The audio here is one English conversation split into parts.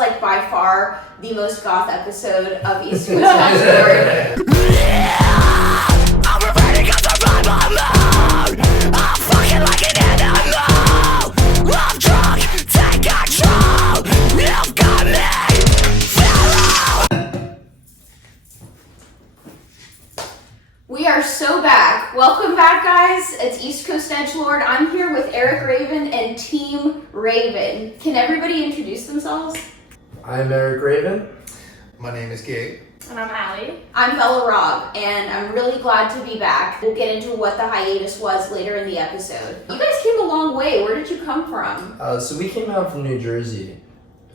like by far the most goth episode of East Coast Dashboard. I'm reverting 'cause I'm right my mood. I'm fucking like an animal. I'm drunk, take control. You've got me, Pharaoh. We are so back. Welcome back, guys. It's East Coast Edgelord. I'm here with Eric Raven and Team Raven. Can everybody introduce themselves? I'm Eric Raven. My name is Gabe. And I'm Allie. I'm Bella Rob, and I'm really glad to be back. We'll get into what the hiatus was later in the episode. You guys came a long way. Where did you come from? So we came out from New Jersey,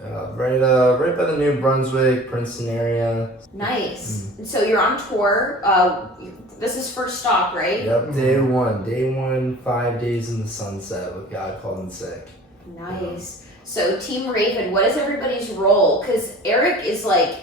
right by the New Brunswick, Princeton area. Nice. So you're on tour. This is first stop, right? Yep, day one, 5 days in the sunset with God Called In Sick. Nice. So Team Raven, what is everybody's role? Because Eric is like,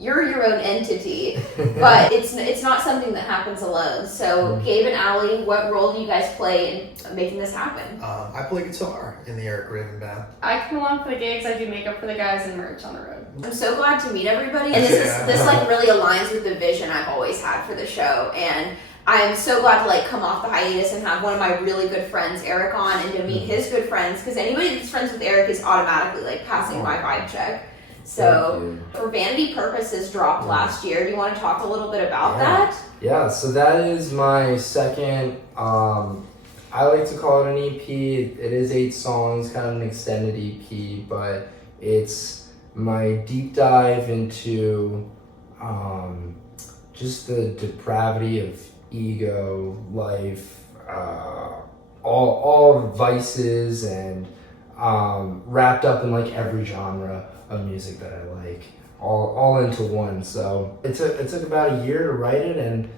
you're your own entity, but it's not something that happens alone. So Gabe and Allie, what role do you guys play in making this happen? I play guitar in the Eric Raven band. I come along for the gigs, I do makeup for the guys and merch on the road. I'm so glad to meet everybody, and this like really aligns with the vision I've always had for the show, and I'm so glad to like come off the hiatus and have one of my really good friends, Eric, on, and to meet his good friends, because anybody that's friends with Eric is automatically like passing my vibe check. So for Vanity Purposes dropped last year. Do you want to talk a little bit about that? Yeah, so that is my second, I like to call it an EP. It is 8 songs, kind of an extended EP, but it's my deep dive into just the depravity of ego, life, all vices, and wrapped up in like every genre of music that I like, all into one. So it took about a year to write it, and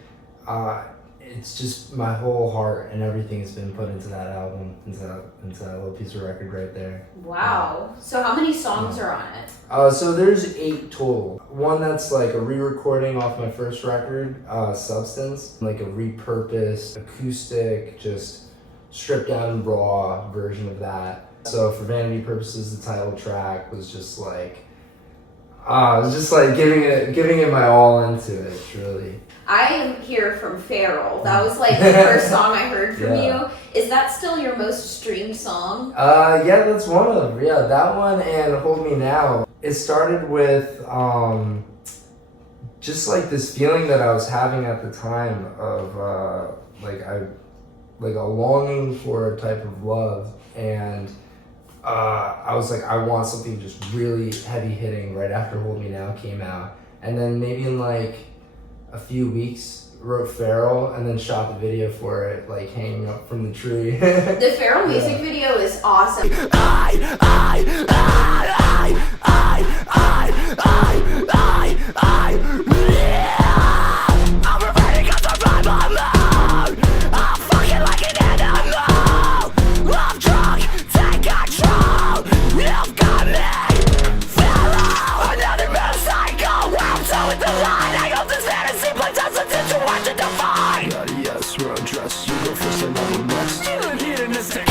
it's just my whole heart and everything has been put into that album, into that little piece of record right there. Wow. So how many songs are on it? So there's 8 total. One that's like a re-recording off my first record, Substance, like a repurposed acoustic, just stripped down raw version of that. So for Vanity Purposes, the title track was just like, giving it my all into it, truly. I am here from Feral. That was like the first song I heard from you. Is that still your most streamed song? Yeah, that's one of them. Yeah, that one and Hold Me Now. It started with just like this feeling that I was having at the time of like a longing for a type of love, and I was like, I want something just really heavy hitting right after Hold Me Now came out. And then maybe in like a few weeks wrote Feral, and then shot the video for it, like hanging up from the tree. The Feral music video is awesome. I'm reverting 'cause I'm right my mood. I'm fucking like an animal. I'm drunk, take control. You've got me, Pharaoh. Another mad cycle. I'm so with the line. I hope this fantasy plays us attention. Watch it define. Yes, we're undressed. You go first and I will next. Hedonistic.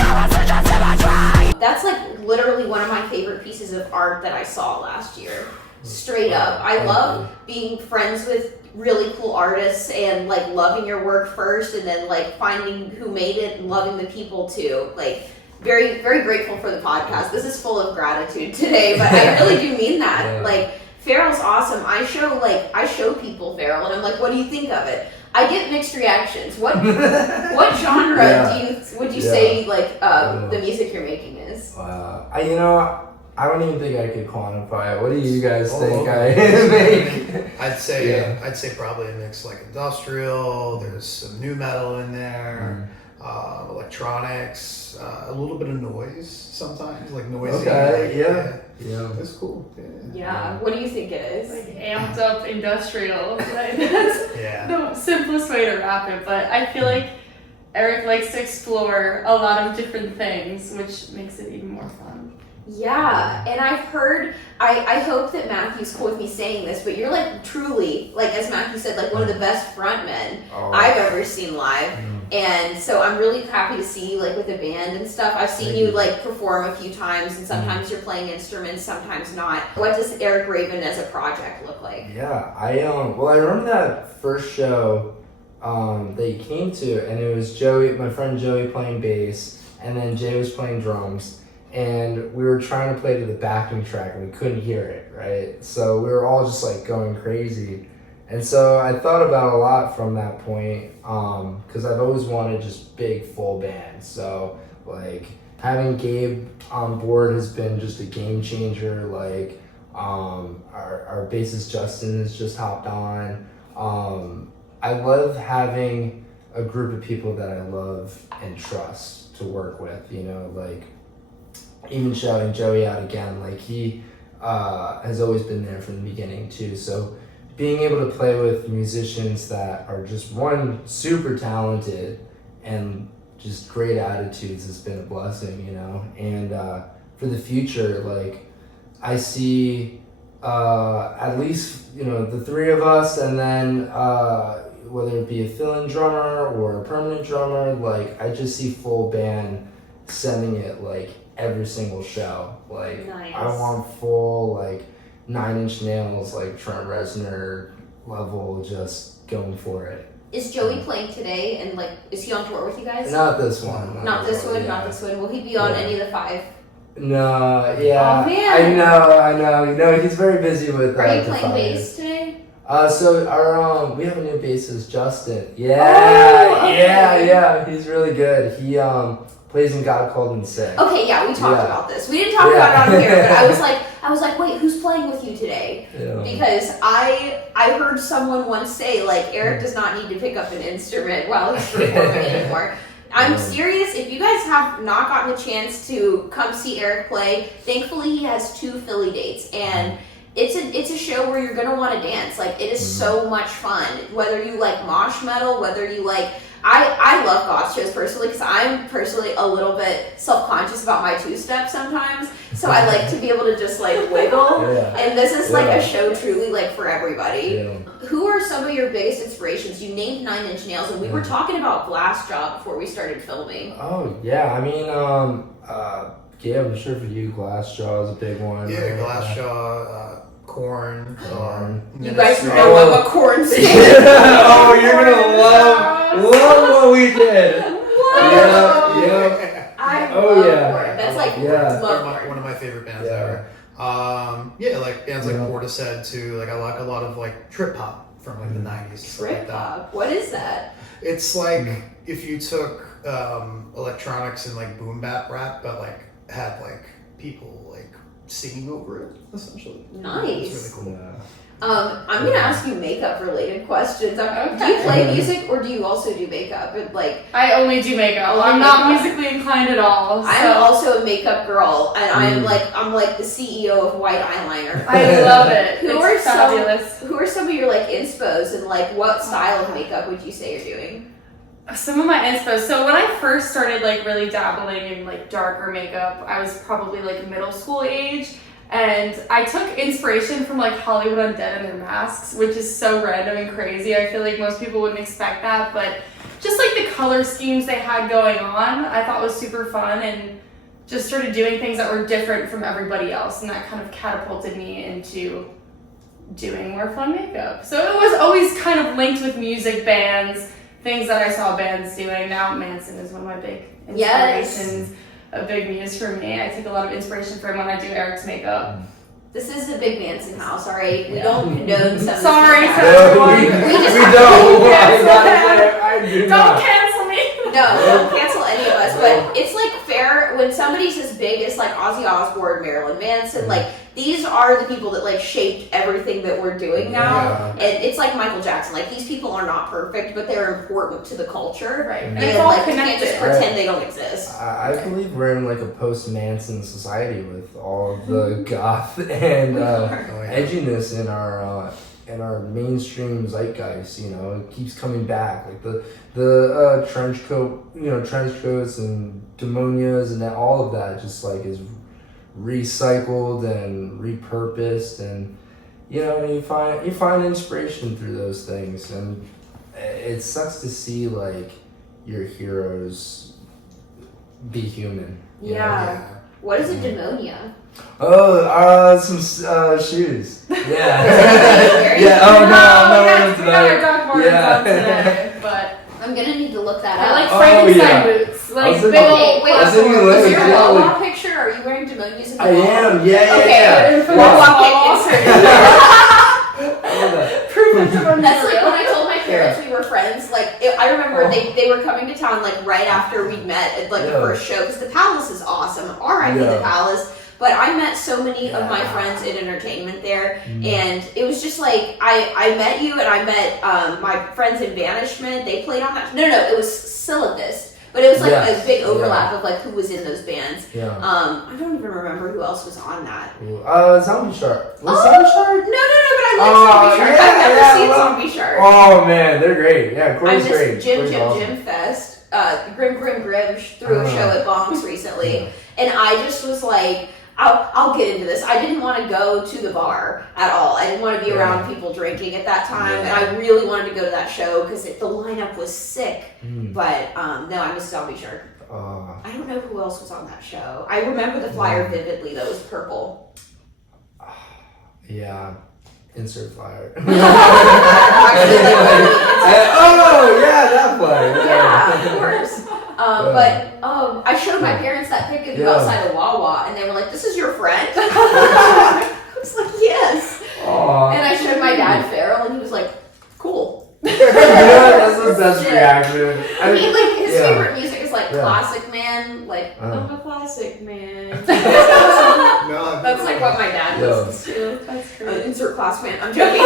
That's like literally one of my favorite pieces of art that I saw last year. Straight up. I love being friends with really cool artists and like loving your work first, and then like finding who made it and loving the people too. Like very, very grateful for the podcast. This is full of gratitude today, but I really do mean that. Yeah. Like Feral's awesome. I show people Feral and I'm like, what do you think of it? I get mixed reactions. What genre would you say like the music you're making is? I don't even think I could quantify it. What do you guys think I make? I'd say probably a mix like industrial. There's some new metal in there, electronics, a little bit of noise sometimes, like noisy. Okay, Yeah, it's cool. Yeah. What do you think it is? Like amped up industrial. Right? That's the simplest way to wrap it, but I feel like Eric likes to explore a lot of different things, which makes it even more fun. Yeah, and I've heard, I hope that Matthew's cool with me saying this, but you're like truly, like as Matthew said, like one of the best frontmen I've ever seen live. And so I'm really happy to see you like with a band and stuff. I've seen you like perform a few times, and sometimes you're playing instruments, sometimes not. What does Eric Raven as a project look like? Yeah, I remember that first show that you came to, and it was Joey, my friend Joey, playing bass, and then Jay was playing drums. And we were trying to play to the backing track and we couldn't hear it, right? So we were all just like going crazy. And so I thought about a lot from that point, because I've always wanted just big full bands. So like having Gabe on board has been just a game changer. Like our bassist Justin has just hopped on. I love having a group of people that I love and trust to work with, you know, like even shouting Joey out again, like he has always been there from the beginning too. So being able to play with musicians that are just one, super talented and just great attitudes has been a blessing, you know. And for the future, like I see at least, you know, the three of us, and then whether it be a fill-in drummer or a permanent drummer, like I just see full band sending it like every single show. Like Nice. I want full like 9 Inch Nails, like Trent Reznor level, just going for it. Is Joey playing today, and like is he on tour with you guys? Not this one. Not this one, yeah. not this one. Will he be on any of the 5? No, yeah. Oh, man. I know. You know, he's very busy with Are you the playing fire. bass today? So our we have a new bassist, Justin. Oh, Yeah, okay. yeah. He's really good. He plays in God Called and Sick. Okay, yeah, we talked Yeah. about this. We didn't talk about it on here, but I was like, wait, who's playing with you today? Yeah. Because I heard someone once say like Eric does not need to pick up an instrument while he's performing anymore. I'm serious. If you guys have not gotten a chance to come see Eric play, thankfully he has 2 Philly dates, and it's a show where you're gonna want to dance. Like it is so much fun. Whether you like mosh metal, whether you like, I love goth shows personally because I'm personally a little bit self-conscious about my 2-step sometimes. So I like to be able to just like wiggle. Yeah. And this is like a show truly like for everybody. Yeah. Who are some of your biggest inspirations? You named 9 Inch Nails, and we were talking about Glass Jaw before we started filming. Oh yeah, I mean, yeah, I'm sure for you, Glass Jaw is a big one. Yeah, right? Glassjaw, Corn. You guys know what Corn stands Oh, you're gonna love what we did. Whoa! Yeah. I Oh, love yeah. Corn. That's like Yeah. love One Corn. of my favorite bands Yeah. ever. Yeah, like bands like Yeah. Portishead too. Like I like a lot of like trip hop from like the 90s. stuff like Trip that. hop. What is that? It's like if you took electronics and like boom bap rap, but like had like people like singing over it essentially. Nice. It's really cool. Yeah. I'm gonna ask you makeup related questions. Do you Okay. play music or do you also do makeup? And, like I only do makeup. Only I'm not makeup? musically inclined at all. I'm so also a makeup girl, and I'm like the CEO of White Eyeliner. I love it. Who It's are fabulous. Who are some of your like inspos, and like what style of makeup would you say you're doing? Some of my inspo. So when I first started like really dabbling in like darker makeup, I was probably like middle school age. And I took inspiration from like Hollywood Undead and their masks, which is so random and crazy. I feel like most people wouldn't expect that, but just like the color schemes they had going on, I thought was super fun, and just started doing things that were different from everybody else, and that kind of catapulted me into doing more fun makeup. So it was always kind of linked with music, bands, things that I saw bands doing. Now Manson is one of my big inspirations. A big muse for me. I take a lot of inspiration from when I do Eric's makeup. This is the Big Manson house, alright? We don't condone some Sorry of to this. everyone. we just don't. cancel I do Don't not. cancel me. No, don't cancel any of us. But it's like fair when somebody's as big as like Ozzy Osbourne, Marilyn Manson, like these are the people that like shaped everything that we're doing now. And it's like Michael Jackson. Like these people are not perfect, but they're important to the culture. Right. And, And it's all like you can't connected. just pretend they don't exist. I believe we're in like a post-Manson society with all of the goth and edginess in our mainstream zeitgeist. You know, it keeps coming back. Like the trench coats and demonias and all of that just like is recycled and repurposed, and you find inspiration through those things, and it sucks to see like your heroes be human. Yeah. What is a demonia? Oh, some shoes. Yeah. Yeah. Oh no, we no, got our Doc Martens Yeah. on today, but I'm gonna need to look that I up. like Oh, Frankenstein yeah. boots. Like was thinking- big Okay, old wait. I was thinking Is legs, your yeah, Wawa like- picture? Are you wearing demonias? I am. Yeah. Okay, for the Wow. Wawa. I love that. Proof of the That's like when I told my parents we were friends. Like I remember they were coming to town like right after we'd met at like the first show because the Palace is awesome. R.I.P. the Palace. But I met so many of my friends in entertainment there, and it was just like I met you, and I met my friends in Banishment. They played on that. No, it was Syllabist, but it was like a big overlap of like who was in those bands. Yeah. I don't even remember who else was on that. Zombie Shark. Was Zombie Shark? No, but I like Zombie Shark. I've never seen Zombie Shark. Oh man, they're great. Yeah, I Corey's great. missed Jim Corey's awesome. Jim Fest. Grim threw a show at Bonks recently, and I just was like, I'll get into this. I didn't want to go to the bar at all. I didn't want to be around people drinking at that time, and I really wanted to go to that show because the lineup was sick. But no, I missed Zombie Shark. I don't know who else was on that show. I remember the flyer vividly, though. It was purple. Yeah. Insert flyer. Actually, like, Oh yeah, that flyer. yeah, of course. But I showed my parents that pic of you outside of Wawa, and they were like, "This is your friend?" I was like, "Yes." Aww. And I showed my dad Farrell, and he was like, "Cool." That's the best reaction. I mean, like his Yeah. favorite music is like classic man, like I'm a classic man. No, That's like what my dad Yeah. listens to. That's great. Insert class man. I'm joking.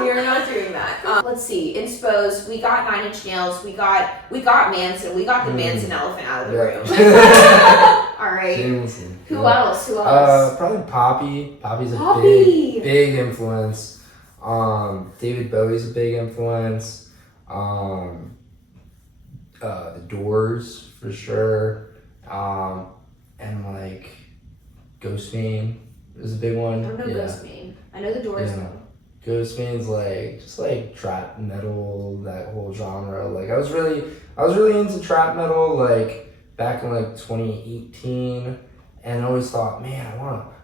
We are not doing that. Let's see. Inspos. We got 9 Inch Nails. We got Manson. We got the Manson elephant out of the room. All right. Jameson. Who else? Who else? Probably Poppy. Poppy's a Poppy. big influence. David Bowie's a big influence. The Doors for sure. And like Ghostman is a big one. I don't know Ghostman. I know the Doors Yeah. though. Ghostman's just like trap metal, that whole genre. Like I was really into trap metal like back in like 2018, and I always thought, man, I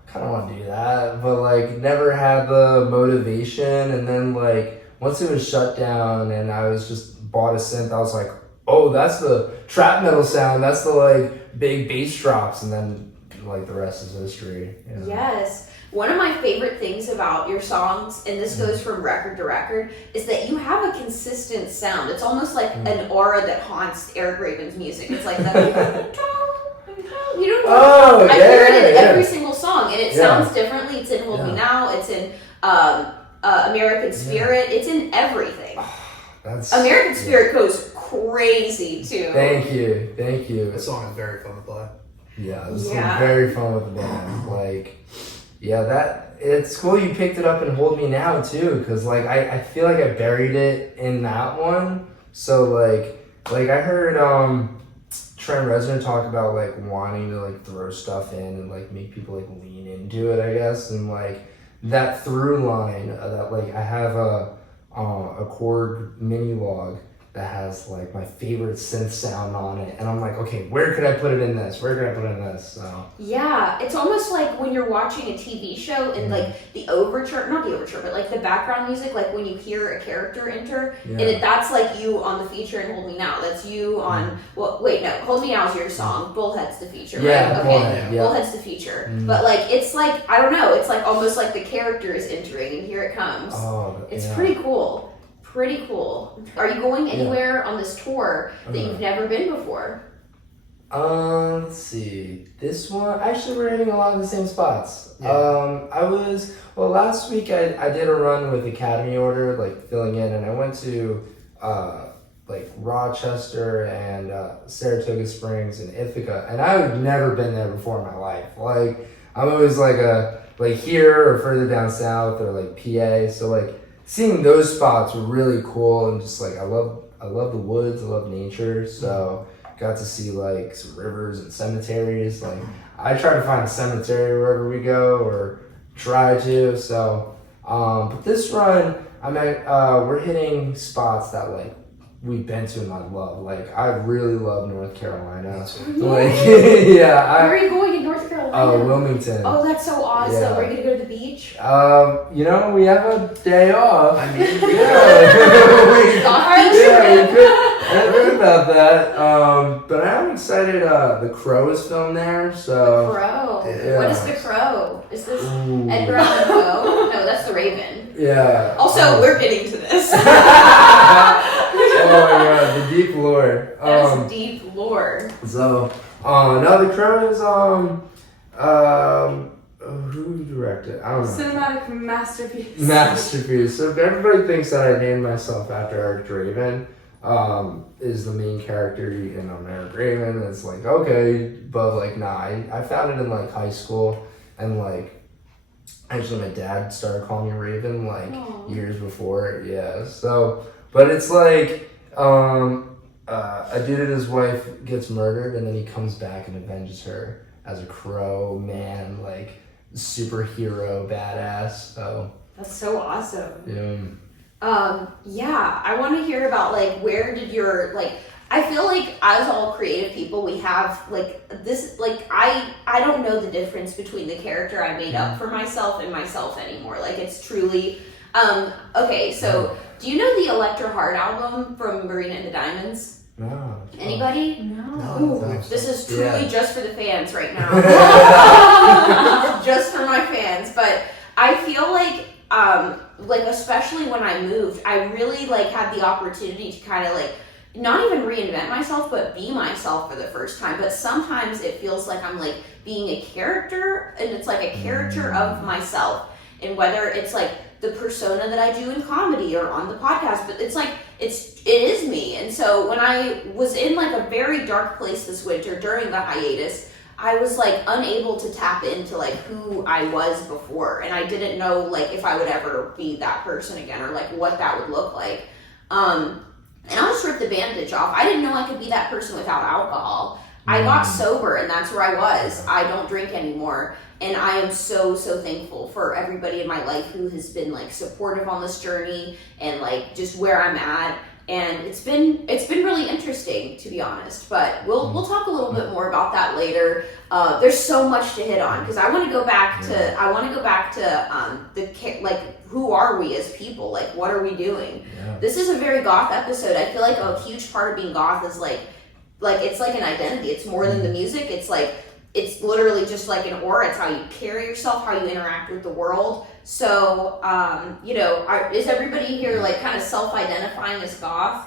kind of want to do that, but like never had the motivation. And then like once it was shut down and I was just bought a synth, I was like, oh, that's the trap metal sound. That's the like big bass drops, and then like the rest is history. You know? Yes. One of my favorite things about your songs, and this goes from record to record, is that you have a consistent sound. It's almost like an aura that haunts Eric Raven's music. It's like the you know. Oh, I hear it in every single song, and it sounds differently. It's in Hold Me Now. It's in American Spirit. It's in everything. American Spirit goes crazy too. Thank you. That song is very fun to play. Yeah, this is very fun with the band. Like, it's cool you picked it up and Hold Me Now too, because like I feel like I buried it in that one. So like I heard Trent Reznor talk about like wanting to like throw stuff in and like make people like lean into it, I guess, and like that through line that like I have a Korg mini log that has like my favorite synth sound on it, and I'm like, okay, where could I put it in this? So Yeah, it's almost like when you're watching a TV show and like not the overture, but like the background music, like when you hear a character enter, and that's like you on the feature in Hold Me Now. That's you on, Hold Me Now is your song. Bullhead's the feature, right? Okay, Bullhead's the feature. But like, it's like, I don't know, it's like almost like the character is entering and here it comes. It's pretty cool. Pretty cool. Are you going anywhere on this tour that you've never been before? Let's see. This one, actually, we're hitting a lot of the same spots. Last week I did a run with Academy Order, like filling in, and I went to like Rochester and Saratoga Springs and Ithaca, and I've never been there before in my life. Like I'm always like here or further down south or like PA, so like seeing those spots were really cool, and just like I love the woods, I love nature, so got to see like some rivers and cemeteries. Like I try to find a cemetery wherever we go, or try to. So, but this run, we're hitting spots that like we've been to and I love. Like I really love North Carolina. Like yeah, Where are you going in North Carolina? Wilmington. Oh, that's so awesome. Yeah. Are you gonna go to the beach? We have a day off. I mean, Yeah, we could. I heard about that. But I'm excited. The Crow is filmed there, The so. Crow. Yeah. What is the Crow? Is this Ooh. Edgar Allan Poe? No, that's the Raven. Yeah. Also, we're getting to this. Oh my god, the deep lore. That's deep lore. So, no, the Crow is who directed? I don't know. Cinematic masterpiece. Masterpiece. So everybody thinks that I named myself after Eric Draven. Is the main character, Eric Draven. It's like, okay, but like, nah, I found it in like high school, and like, actually my dad started calling me Raven like years before, yeah. So, but it's like, a dude and his wife gets murdered, and then he comes back and avenges her as a crow man, like superhero badass. So That's so awesome. yeah. Yeah, I want to hear about like where did your like. I feel like as all creative people, we have like this. Like I don't know the difference between the character I made up for myself and myself anymore. Like it's truly. Okay, so do you know the Electra Heart album from Marina and the Diamonds? No. Anybody? No. Ooh, this is truly just for the fans right now. Just for my fans, but I feel like especially when I moved, I really like had the opportunity to kind of like not even reinvent myself, but be myself for the first time. But sometimes it feels like I'm like being a character, and it's like a character of myself. And whether it's like the persona that I do in comedy or on the podcast, but it's like it is me. And so when I was in like a very dark place this winter during the hiatus, I was like unable to tap into like who I was before, and I didn't know like if I would ever be that person again or like what that would look like. And I'll just rip the bandage off. I didn't know I could be that person without alcohol. I got sober, and that's where I was. I don't drink anymore, and I am so thankful for everybody in my life who has been like supportive on this journey and like just where I'm at. And it's been really interesting, to be honest. But we'll talk a little bit more about that later. There's so much to hit on because I want to go back to like who are we as people? Like what are we doing? Yeah. This is a very goth episode. I feel like a huge part of being goth is like it's like an identity. It's more than the music. It's like it's literally just like an aura. It's how you carry yourself, how you interact with the world. So, is everybody here like kind of self-identifying as goth?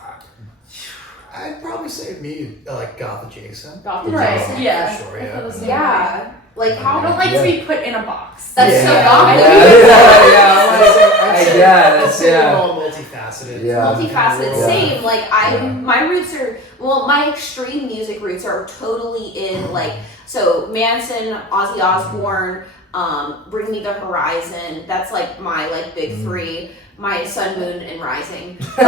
I'd probably say me like goth adjacent. Goth Right, adjacent? yeah. For sure, I feel the same Yeah. Like how I don't like to be put in a box. That's so goth. I guess, We're yeah. all multifaceted. Yeah. Multifaceted, Yeah. same. Like Yeah. my roots are my extreme music roots are totally in like Manson, Ozzy Osbourne, Bring Me the Horizon. That's like my like big three. My sun, moon, and rising. I'm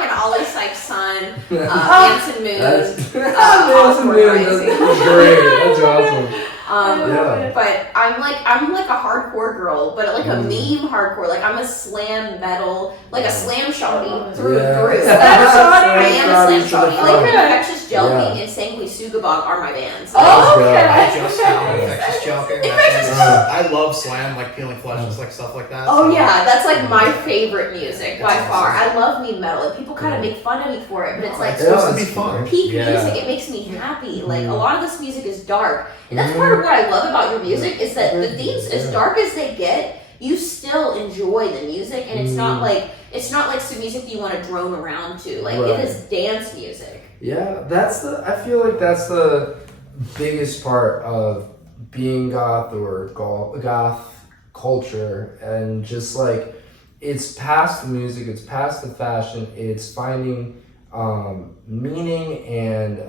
like an Ollie Sykes sun, Manson moon, Manson Osbourne Moon, rising. that's great. That's awesome. Yeah. But I'm like a hardcore girl, but like a meme hardcore. Like I'm a slam metal, like a slam shawty through and through. Slam shawty. I am a slam shawty. Like Okay. Infectious Jelking Yeah. and Sanguis Sugabog are my bands. Oh, Let's go. okay. I just found Infectious Joking. I love slam, like Peeling Flesh, just like stuff like that. Oh so- yeah, that's like my favorite music by That's far. awesome. I love meme metal, and people kind of make fun of me for it, but it's like It's supposed to be it's fun. peak Yeah. music. It makes me happy. Like a lot of this music is dark, and that's part of what I love about your music is that the themes, as dark as they get, you still enjoy the music, and it's not like some music that you want to drone around to. Like Right. it is dance music. Yeah, I feel like that's the biggest part of being goth or goth culture, and just like it's past the music, it's past the fashion, it's finding meaning and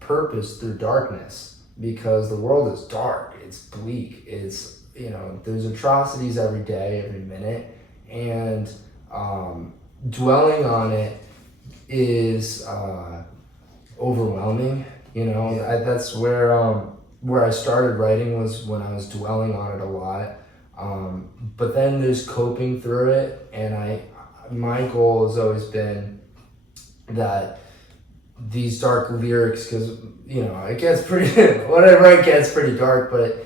purpose through darkness, because the world is dark, it's bleak, it's there's atrocities every day, every minute, and dwelling on it is overwhelming. You know, that's where I started writing was when I was dwelling on it a lot. But then there's coping through it, and my goal has always been that these dark lyrics, because you know it gets pretty what I write gets pretty dark, but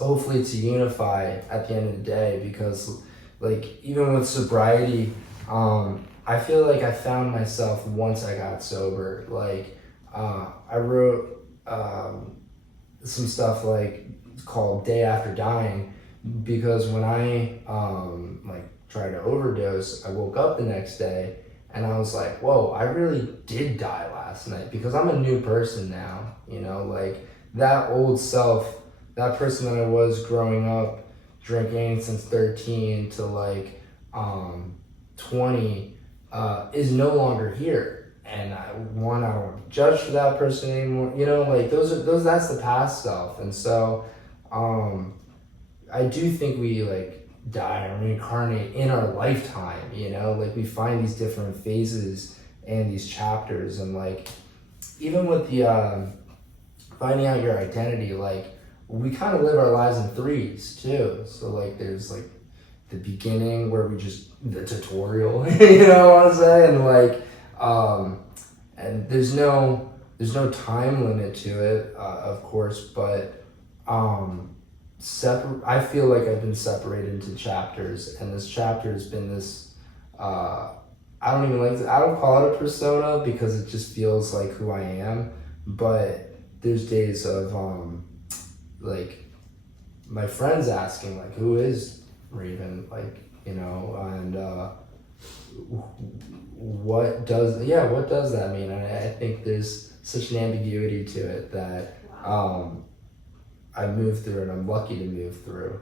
hopefully to unify at the end of the day, because like even with sobriety, I feel like I found myself once I got sober. Like I wrote some stuff like called Day After Dying, because when I tried to overdose, I woke up the next day and I was like, whoa, I really did die last night, because I'm a new person now, you know, like that old self, that person that I was growing up drinking since 13 to like 20 is no longer here. And I don't want to judge for that person anymore, you know, like that's the past self. And so I do think we like die or reincarnate in our lifetime, you know, like we find these different phases and these chapters, and like even with the finding out your identity, like we kind of live our lives in threes too. So like there's like the beginning where the tutorial, you know what I'm saying, and like and there's no time limit to it, of course, but I feel like I've been separated into chapters, and this chapter has been this I don't call it a persona, because it just feels like who I am, but there's days of like my friends asking like, who is Raven, like, you know, and what does that mean? And I think there's such an ambiguity to it that I moved through, and I'm lucky to move through.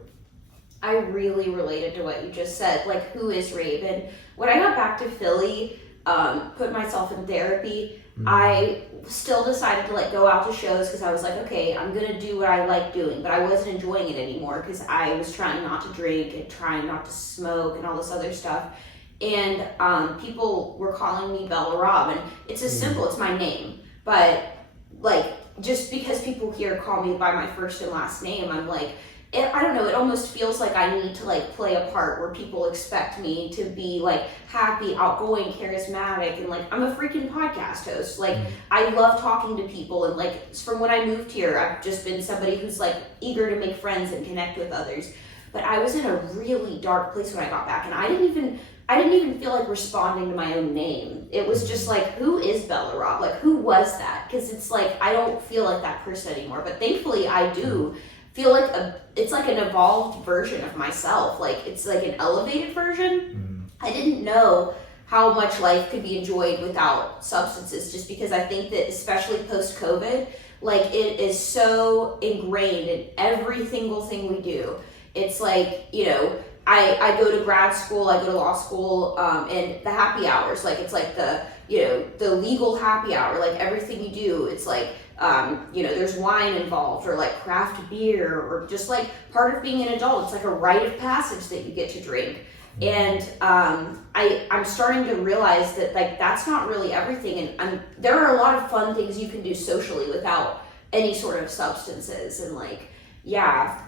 I really related to what you just said, like, who is Raven? When I got back to Philly, put myself in therapy, I still decided to like go out to shows, because I was like, okay, I'm gonna do what I like doing, but I wasn't enjoying it anymore because I was trying not to drink and trying not to smoke and all this other stuff. And people were calling me Bella Rob, and it's as simple, it's my name, but like just because people here call me by my first and last name, I'm like, I don't know, it almost feels like I need to like play a part where people expect me to be like happy, outgoing, charismatic, and like I'm a freaking podcast host. Like I love talking to people, and like from when I moved here, I've just been somebody who's like eager to make friends and connect with others. But I was in a really dark place when I got back, and I didn't even feel like responding to my own name. It was just like, who is Bella Rob? Like, who was that? Because it's like, I don't feel like that person anymore. But thankfully, I do feel like it's like an evolved version of myself. Like, it's like an elevated version. I didn't know how much life could be enjoyed without substances, just because I think that, especially post-COVID, like, it is so ingrained in every single thing we do. It's like, you know, I go to grad school, I go to law school, and the happy hours, like it's like the legal happy hour, like everything you do, it's like, there's wine involved, or like craft beer, or just like part of being an adult. It's like a rite of passage that you get to drink. And I'm starting to realize that like that's not really everything, and there are a lot of fun things you can do socially without any sort of substances. And like, yeah,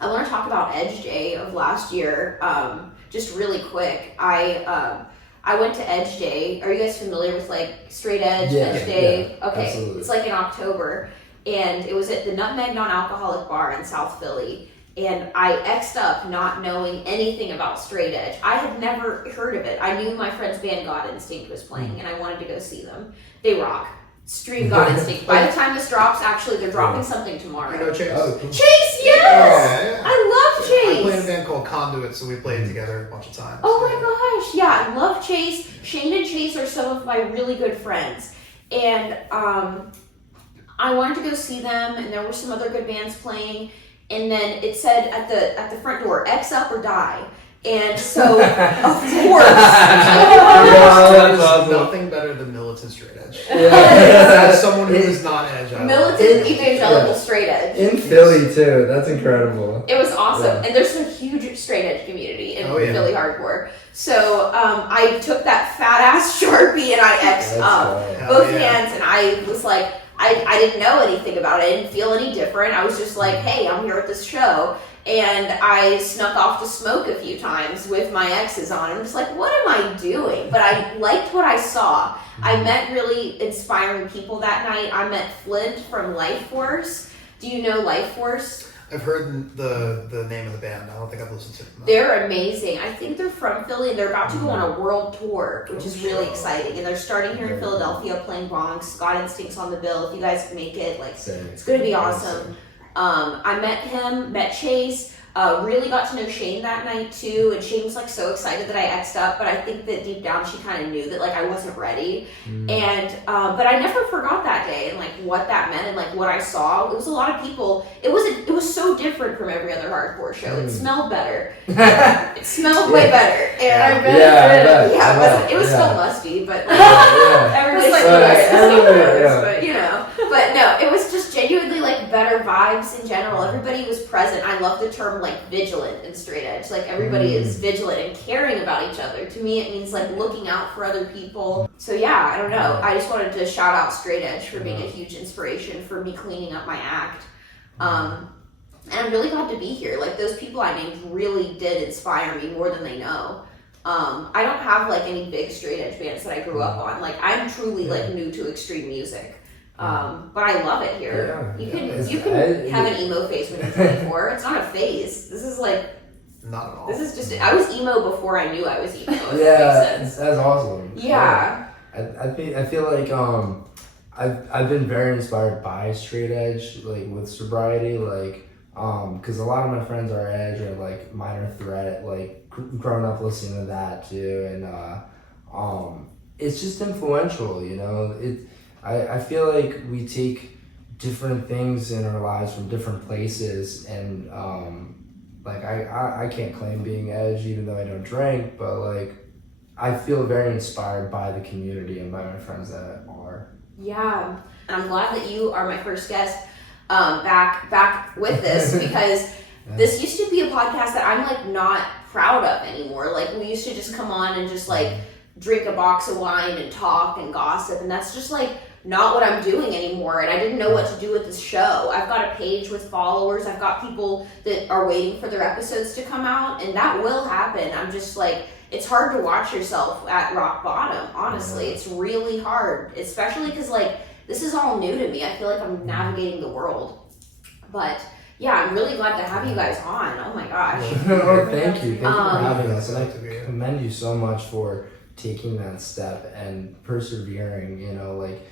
I want to talk about Edge Day of last year, just really quick. I went to Edge Day. Are you guys familiar with like straight edge, Edge Day? Yeah, okay, absolutely. It's like in October, and it was at the Nutmeg Non-Alcoholic Bar in South Philly. And I X'd up not knowing anything about straight edge. I had never heard of it. I knew my friend's band God Instinct was playing, and I wanted to go see them. They rock. Stream God Instinct. By the time this drops, actually, they're dropping something tomorrow. You know Chase? Oh, cool. Chase, yes! Yeah. I love Chase! I play in a band called Conduit, so we played together a bunch of times. Oh my gosh, yeah, I love Chase. Shane and Chase are some of my really good friends. And I wanted to go see them, and there were some other good bands playing. And then it said at the front door, X up or die. And so, of course, That's awesome. Nothing better than militant straight edge. Yeah. As someone who is not edge, I love it. militant evangelical straight edge. In Philly too. That's incredible. It was awesome. Yeah. And there's a huge straight edge community in Oh, yeah. Philly hardcore. So I took that fat ass Sharpie and I X'd up That's both Hell yeah. hands, and I was like, I didn't know anything about it. I didn't feel any different. I was just like, hey, I'm here at this show. And I snuck off to smoke a few times with my X's on. I'm just like, what am I doing? But I liked what I saw. I met really inspiring people that night. I met Flint from Life Force. Do you know Life Force? I've heard the name of the band. I don't think I've listened to them. They're amazing. I think they're from Philly, and they're about to go on a world tour, which is really exciting. And they're starting here in Philadelphia, playing Bronx. God Instinct's on the bill. If you guys can make it, like, it's gonna be awesome. I met him, met Chase, really got to know Shane that night too, and Shane was like so excited that I X'd up, but I think that deep down she kind of knew that like I wasn't ready. And but I never forgot that day and like what that meant and like what I saw. It was a lot of people. It was so different from every other hardcore show. It smelled better. It smelled way better. And I bet it was still musty, but like, everybody Just like still us. does, but you know. But no, it was just genuinely like better vibes in general. Everybody was present. I love the term like vigilant in straight edge. Like everybody is vigilant and caring about each other. To me, it means like looking out for other people. So yeah, I don't know. I just wanted to shout out straight edge for being a huge inspiration for me cleaning up my act. And I'm really glad to be here. Like those people I named really did inspire me more than they know. I don't have like any big straight edge bands that I grew up on. Like I'm truly like new to extreme music. But I love it here. You can have an emo phase when you're 24. It's not a phase. This is like Not at all. this is just I was emo before I knew I was emo. If that Yeah, makes sense. that's awesome. Yeah. I feel like I've been very inspired by straight edge, like with sobriety, like because a lot of my friends are edge or like Minor Threat, like growing up listening to that too, and it's just influential, you know. I feel like we take different things in our lives from different places, and like I can't claim being edge even though I don't drink, but like I feel very inspired by the community and by my friends that are. Yeah. And I'm glad that you are my first guest back with this because this used to be a podcast that I'm like not proud of anymore. Like we used to just come on and just like drink a box of wine and talk and gossip, and that's just like not what I'm doing anymore. And I didn't know what to do with this show. I've got a page with followers. I've got people that are waiting for their episodes to come out, and that will happen. I'm just like, it's hard to watch yourself at rock bottom, honestly. It's really hard, especially because like this is all new to me. I feel like I'm navigating the world. But yeah, I'm really glad to have you guys on. Oh my gosh. Oh, thank you for having us, and to be I here. commend you so much for taking that step and persevering. You know, like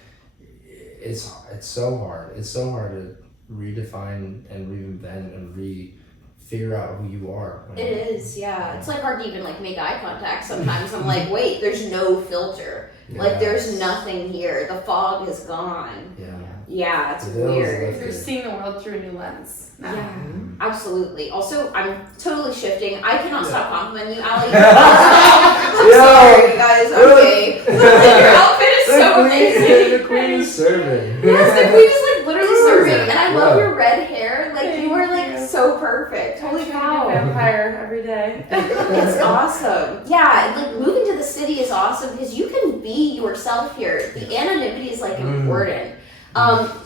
it's so hard. It's so hard to redefine and reinvent and figure out who you are. It is, yeah. It's like hard to even like make eye contact sometimes. I'm like, wait, there's no filter. Like there's nothing here. The fog is gone. Yeah. Yeah, it's The veil is weird. lifted. You're seeing the world through a new lens now. Yeah, absolutely. Also, I'm totally shifting. I cannot stop complimenting you, Allie. Yo, Sorry, guys. Okay. Your outfit is so amazing. The queen is serving. Yes, the queen is like literally serving, and I love Yeah. your red hair. Like you are like so perfect. Holy I'm cow. a vampire every day. It's awesome. Yeah, like moving to the city is awesome because you can be yourself here. The anonymity is like important.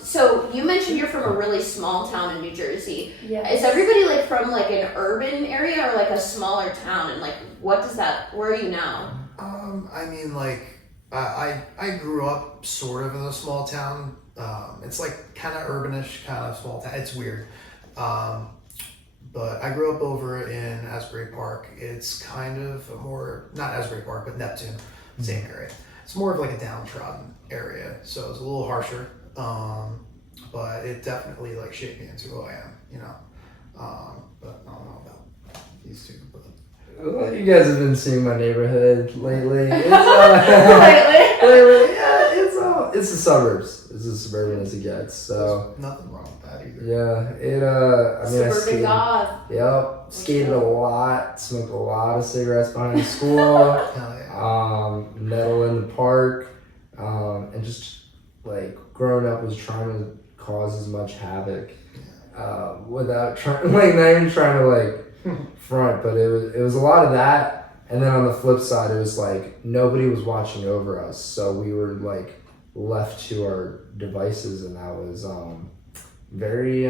So you mentioned you're from a really small town in New Jersey. Yeah. Is everybody like from like an urban area or like a smaller town? And like, what does that? Where are you now? I mean, like, I grew up sort of in a small town. It's like kind of urbanish, kind of small town. It's weird. But I grew up over in Asbury Park. It's kind of a more, not Asbury Park, but Neptune, same area. It's more of like a downtrodden area, so it's a little harsher. But it definitely like shaped me into who I am, you know. But I don't know about these two. But Well, you guys have been seeing my neighborhood lately. It's, lately, yeah, it's the suburbs. It's as suburban as it gets. So nothing wrong with that either. Yeah, I mean, I Suburban skated. goth. Yep, skated a lot, smoked a lot of cigarettes behind school, Hell yeah. metal in the park, and just like growing up was trying to cause as much havoc without trying, like not even trying to like front, but it was a lot of that. And then on the flip side, it was like nobody was watching over us, so we were like left to our devices, and that was very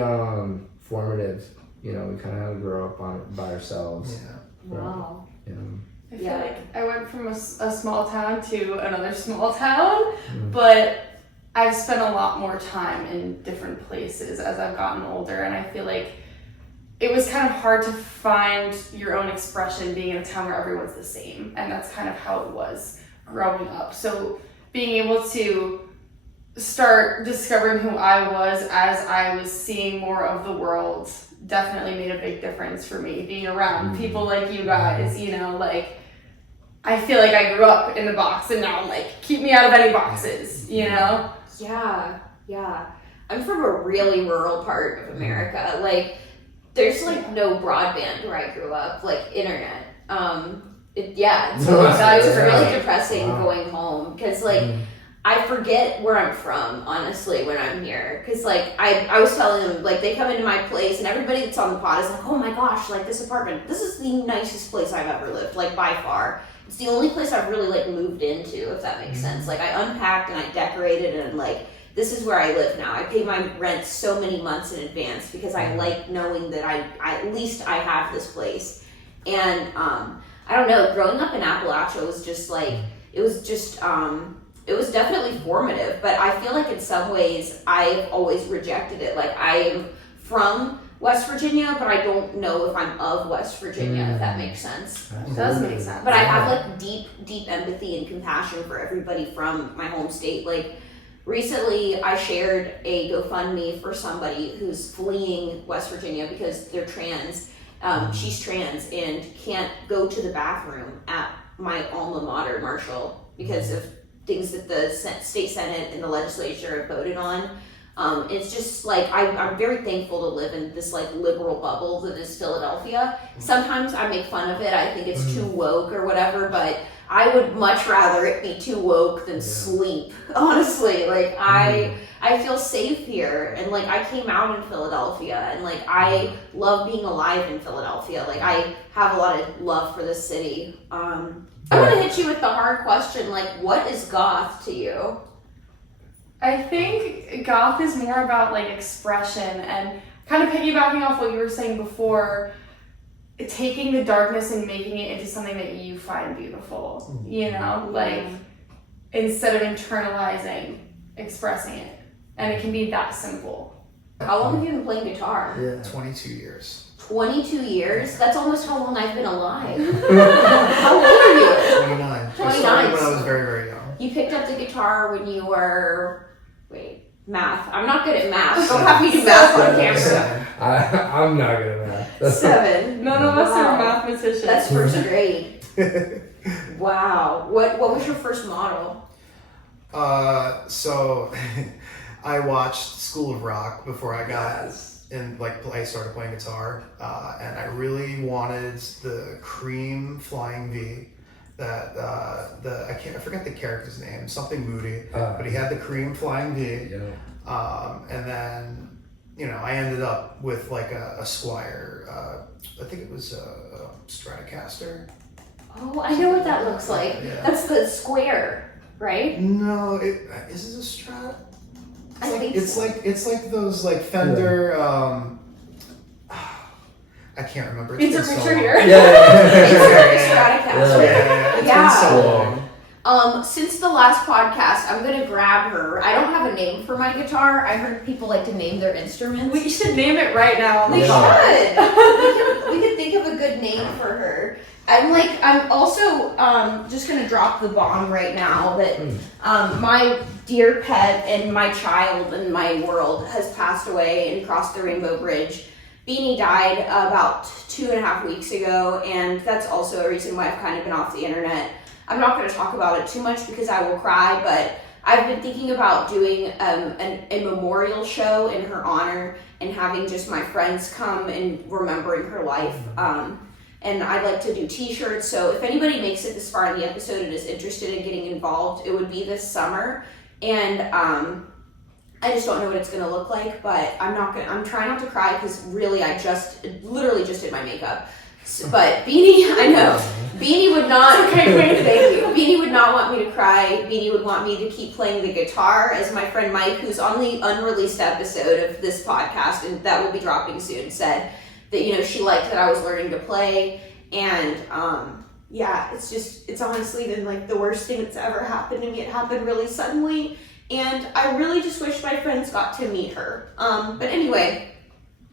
formative. You know, we kind of had to grow up on it by ourselves. Yeah. Wow. You know. I feel Yeah. like I went from a small town to another small town, Mm. but I've spent a lot more time in different places as I've gotten older, and I feel like it was kind of hard to find your own expression being in a town where everyone's the same, and that's kind of how it was growing up. So being able to start discovering who I was as I was seeing more of the world definitely made a big difference for me. Being around people like you guys, you know, like I feel like I grew up in the box and now I'm like, keep me out of any boxes, you know? Yeah, yeah. I'm from a really rural part of America. Like, there's like no broadband where I grew up, like internet. So it's really depressing going home because like I forget where I'm from, honestly, when I'm here. Because like I was telling them, like they come into my place and everybody that's on the pod is like, oh my gosh, like this apartment, this is the nicest place I've ever lived, like by far. It's the only place I've really like moved into, if that makes sense. Like I unpacked and I decorated and like this is where I live now. I pay my rent so many months in advance because I like knowing that I at least I have this place. And I don't know, growing up in Appalachia was just like it was definitely formative, but I feel like in some ways I've always rejected it. Like I am from West Virginia, but I don't know if I'm of West Virginia, if that makes sense. It does make sense. But I have like deep empathy and compassion for everybody from my home state. Like recently I shared a GoFundMe for somebody who's fleeing West Virginia because they're trans. She's trans and can't go to the bathroom at my alma mater, Marshall, because of things that the state senate and the legislature have voted on. It's just like I'm very thankful to live in this like liberal bubble that is Philadelphia. Sometimes I make fun of it. I think it's too woke or whatever, but I would much rather it be too woke than sleep. Honestly, like I feel safe here, and like I came out in Philadelphia, and like I love being alive in Philadelphia. Like I have a lot of love for this city. I'm gonna hit you with the hard question. Like, what is goth to you? I think goth is more about like expression and kind of piggybacking off what you were saying before, taking the darkness and making it into something that you find beautiful, you know, like instead of internalizing, expressing it. And it can be that simple. How long have you been playing guitar? 22 years. 22 years? That's almost how long I've been alive. How old are you? 29. I 29. started when I was very, very young. You picked up the guitar when you were, math. I'm not good at math. Don't have me do math on camera. 7. I'm not good at that. 7. None of us are mathematicians. That's first grade. Wow. What was your first model? So I watched School of Rock before I got in, like I started playing guitar, and I really wanted the cream flying V. That I forget the character's name, something Moody, but he had the cream flying V. Yeah. And then I ended up with like a Squire. I think it was a Stratocaster. Oh, I know what that looks like. Yeah. That's the square, right? No, is it a Strat? I think It's like those like Fender. I can't remember. It's Paint a been so picture long. here. It's Stratocaster. It's been so long. Since the last podcast, I'm gonna grab her. I don't have a name for my guitar. I heard people like to name their instruments. We should name it right now. We should. We could think of a good name for her. I'm also just gonna drop the bomb right now that my dear pet and my child in my world has passed away and crossed the Rainbow Bridge. Beanie died about 2.5 weeks ago, and that's also a reason why I've kind of been off the internet. I'm not going to talk about it too much because I will cry, but I've been thinking about doing a memorial show in her honor and having just my friends come and remembering her life. And I like to do t-shirts, so if anybody makes it this far in the episode and is interested in getting involved, it would be this summer. And I just don't know what it's gonna look like, but I'm trying not to cry because really literally just did my makeup. So, but Beanie, I know, Beanie would not, thank you. Beanie would not want me to cry. Beanie would want me to keep playing the guitar, as my friend Mike, who's on the unreleased episode of this podcast, and that will be dropping soon, said that, she liked that I was learning to play. And yeah, it's honestly been like the worst thing that's ever happened to me. It happened really suddenly, and I really just wish my friends got to meet her. But anyway,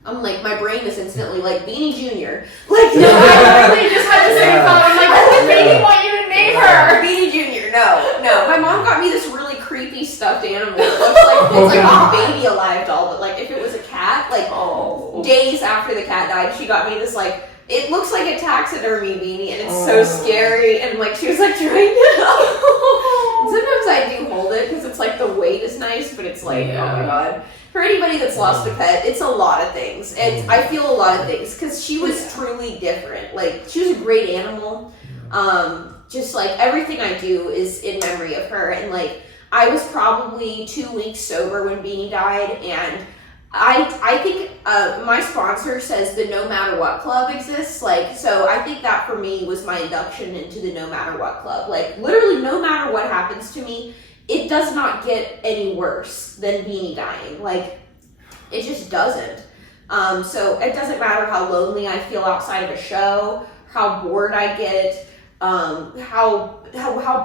I'm like, my brain is instantly like, Beanie Jr. Like, no, I literally just had the same thought. I'm like, what did Beanie want you to name her? Beanie Jr. No. My mom got me this really creepy stuffed animal. It looks like it's like a Baby Alive doll, but like if it was a cat, like days after the cat died, she got me this like, it looks like a taxidermy Beanie, and it's so scary. And like she was like trying to. Sometimes I do hold it because it's like the weight is nice, but it's like, oh my god. For anybody that's lost a pet, it's a lot of things. And I feel a lot of things because she was truly different. Like, she was a great animal. Just like everything I do is in memory of her. And like, I was probably 2 weeks sober when Beanie died. And I think my sponsor says the No Matter What Club exists. Like, so I think that for me was my induction into the No Matter What Club. Like, literally, no matter what happens to me, it does not get any worse than Beanie dying. Like, it just doesn't. So it doesn't matter how lonely I feel outside of a show, how bored I get, how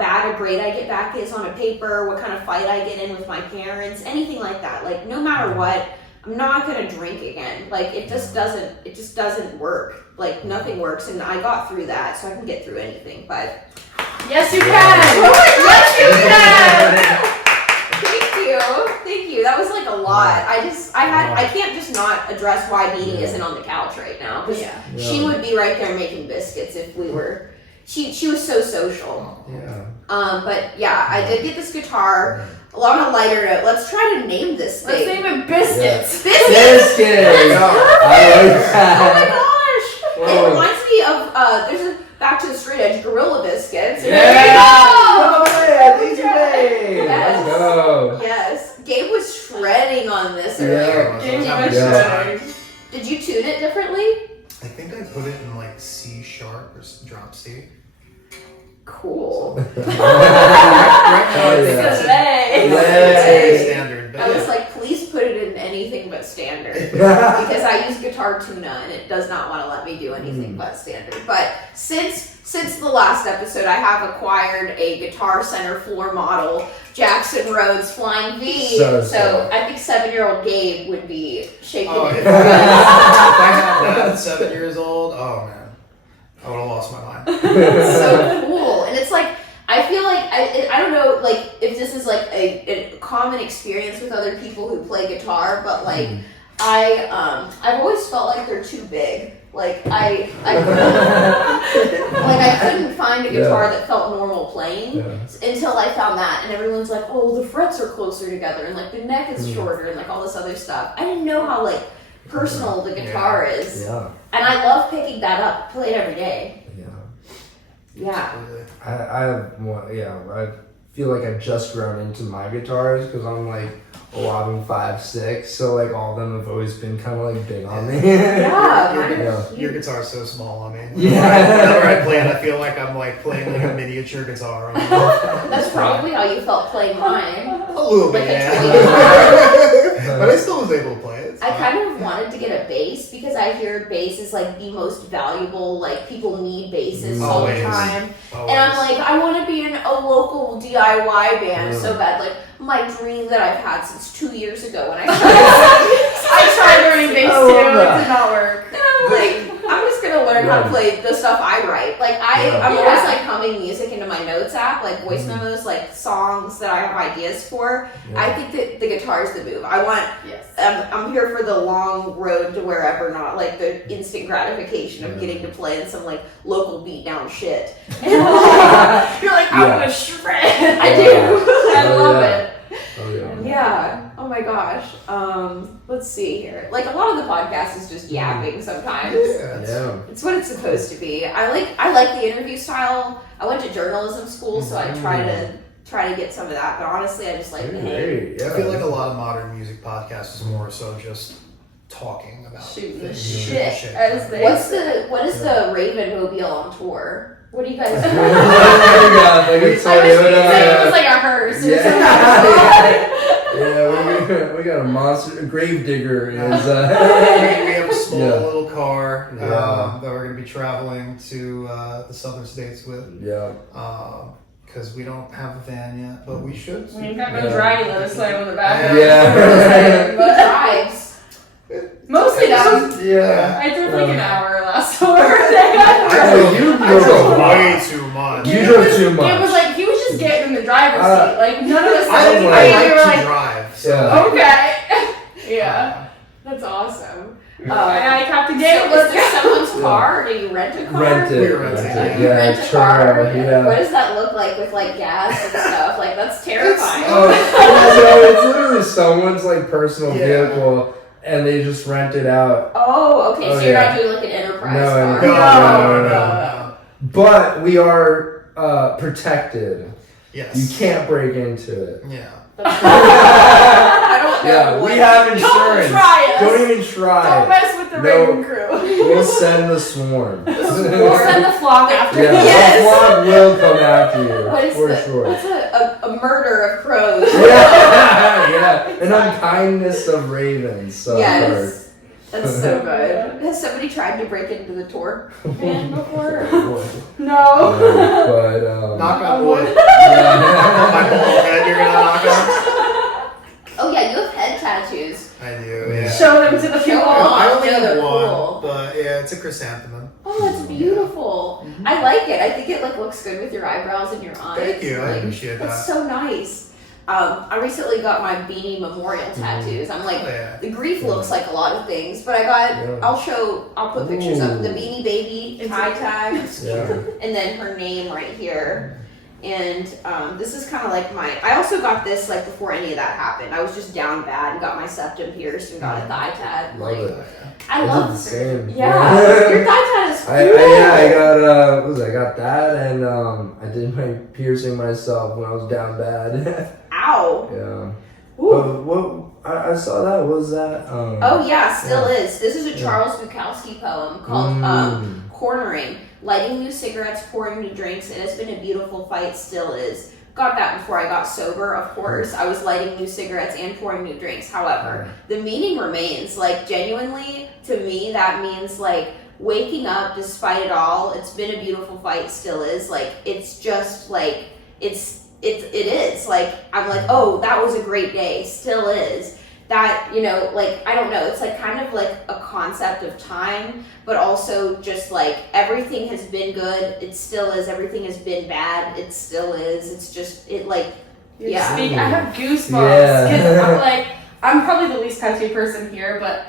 bad a grade I get back is on a paper, what kind of fight I get in with my parents, anything like that. Like, no matter what, I'm not gonna drink again. Like, it just doesn't work. Like, nothing works, and I got through that, so I can get through anything. But yes, you can. Yes, you can. Thank you. That was like a lot. I can't just not address why Beanie isn't on the couch right now. Because she would be right there making biscuits if we were. She was so social. Yeah. But yeah, I did get this guitar. On a lighter note, let's try to name this thing. Let's name it Biscuits. Biscuits. I like that. Oh my gosh! It reminds me of there's a Back to the Straight Edge Gorilla Biscuits. Yeah. Yes. Let's go. Yes. Gabe was shredding on this earlier. Yeah. Did you tune it differently? I think I put it in like C sharp or drop C. Cool. Right now, I think it's standard. But I was like, please put it in anything but standard. Because I use Guitar Tuna and it does not want to let me do anything but standard. But since the last episode, I have acquired a Guitar Center floor model, Jackson Rhodes Flying V. So I think 7-year-old Gabe would be shaking his if I had that at 7 years old, oh man, I would have lost my mind. It's so cool. And it's like, I feel like, I don't know, like, if this is like a common experience with other people who play guitar, but like, I've always felt like they're too big. Like, I couldn't find a guitar that felt normal playing until I found that. And everyone's like, oh, the frets are closer together, and like the neck is shorter, and like all this other stuff. I didn't know how like personal the guitar is. Yeah. And I love picking that up, play it every day. Yeah. I feel like I've just grown into my guitars because I'm like 5'6", so like all of them have always been kind of like big on me. Your guitar's so small on me. Yeah. Whenever I play it, I feel like I'm like playing like a miniature guitar. That's probably how you felt playing mine. A little bit, Like yeah. But I still was able to play it. I kind of wanted to get a bass because I hear bass is like the most valuable, like people need basses all the time. Always. And I'm like, I want to be in a local DIY band so bad. Like my dream that I've had since 2 years ago when I tried learning bass too. It did not work. And I'm like, I'm just gonna learn how to play the stuff I write. Like I'm always like humming music into my notes app, like voice memos, like songs that I have ideas for. I think that the guitar is the move. I want. I'm here for the long road to wherever, not like the instant gratification of getting to play in some like local beat down shit. And you're like, I want to shred. I do. I love it. Oh yeah. Yeah. Oh Oh my gosh. Let's see here. Like a lot of the podcast is just yapping sometimes. Yeah. It's what it's supposed to be. I like the interview style. I went to journalism school, so I try to get some of that. But honestly, I just like to hang. Great. Yeah. I feel like a lot of modern music podcasts is more so just talking about Shooting the things. shit. As they What is the Raven Mobile on tour? What do you guys do? Yeah, like a I wish Toyota. it was like a hearse or Yeah. Yeah, we got a monster. A Gravedigger is. we have a small Yeah. little car Yeah. that we're going to be traveling to the southern states with. Yeah. Because we don't have a van yet, but we should. We ain't got no Yeah. dry, let us slam in the back. Yeah. Who drives? Mostly them. Yeah. I drove like an hour last summer. Oh, you I drove drove a lot. way too much. You drove too much. It was like he was just getting in the driver's seat. Like none of us I said was anything. like- We were to like, drive. So Yeah. okay. Yeah. That's awesome. And I kept to So get is this someone's car? Or do you rent a car? Rented. We were renting, rented. You Yeah, rent a car? Turo, yeah. What does that look like with like gas and stuff? Like that's terrifying. Oh, so it's literally someone's like personal Yeah. vehicle, and they just rent it out. Oh, okay. So Oh, you're yeah. not doing like an enterprise No, car. no. But we are protected. Yes. You can't break into it. Yeah. I don't know. Yeah, what- we have Don't insurance. try us. Don't even Don't try. mess with the No. Raven crew. We'll send the swarm. We'll send the flock after Yeah, you. Yes. the flock will come after you What is for the, sure. What's a murder of crows? Yeah, yeah, an unkindness of ravens. So Yes. That's so good. Has somebody tried to break into the tour van before? No. But Knock on wood. yeah. My bald head, you're gonna knock on. Oh yeah, you have head tattoos. I do. Yeah. Show them to the people. Oh, I only yeah, have they're one, cool. but yeah, it's a chrysanthemum. Oh, that's beautiful. I like it. I think it like looks good with your eyebrows and your eyes. Thank you. I Like, appreciate that. that's so nice. I recently got my Beanie memorial tattoos. I'm like, Oh, yeah. the grief looks like a lot of things, but I got. Yeah. I'll put pictures up. The Ooh. Beanie Baby tie tag, Yeah. and then her name right here. And this is kind of like I also got this like before any of that happened. I was just down bad and got my septum pierced and got a thigh tab. Love Like it. Oh, yeah. I I love did the same. Yeah, your thigh tab is cool. I got what was it? I got that, and I did my piercing myself when I was down bad. Ow. Yeah. Ooh. What I saw that. What was that? Oh yeah, still is. This is a Charles Bukowski poem called Cornering. Lighting new cigarettes, pouring new drinks, it has been a beautiful fight, still is. Got that before I got sober, of course. I was lighting new cigarettes and pouring new drinks. However, the meaning remains. Like, genuinely, to me, that means, like, waking up despite it all. It's been a beautiful fight, still is. Like, it's just, like, it is. Like, I'm like, oh, that was a great day, still is. That, you know, like, I don't know, it's like kind of like a concept of time, but also just like everything has been good, it still is, everything has been bad, it still is, it's just, it like, yeah. I have goosebumps Yeah. I'm probably the least tattooed person here, but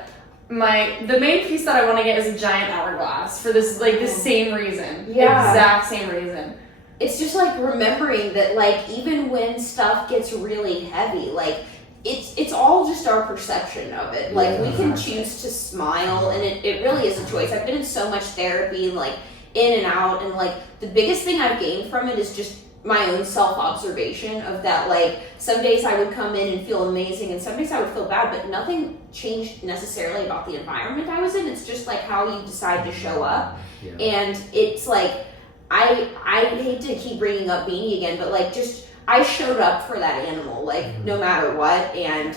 the main piece that I want to get is a giant hourglass for this the same reason. Yeah. Exact same reason. It's just like remembering that like even when stuff gets really heavy, like it's all just our perception of it. Like we can choose to smile, and it really is a choice. I've been in so much therapy and like in and out, and like the biggest thing I've gained from it is just my own self-observation of that. Like some days I would come in and feel amazing, and some days I would feel bad, but nothing changed necessarily about the environment I was in. It's just like how you decide to show up. And it's like I hate to keep bringing up Beanie again, but like just I showed up for that animal, like no matter what. And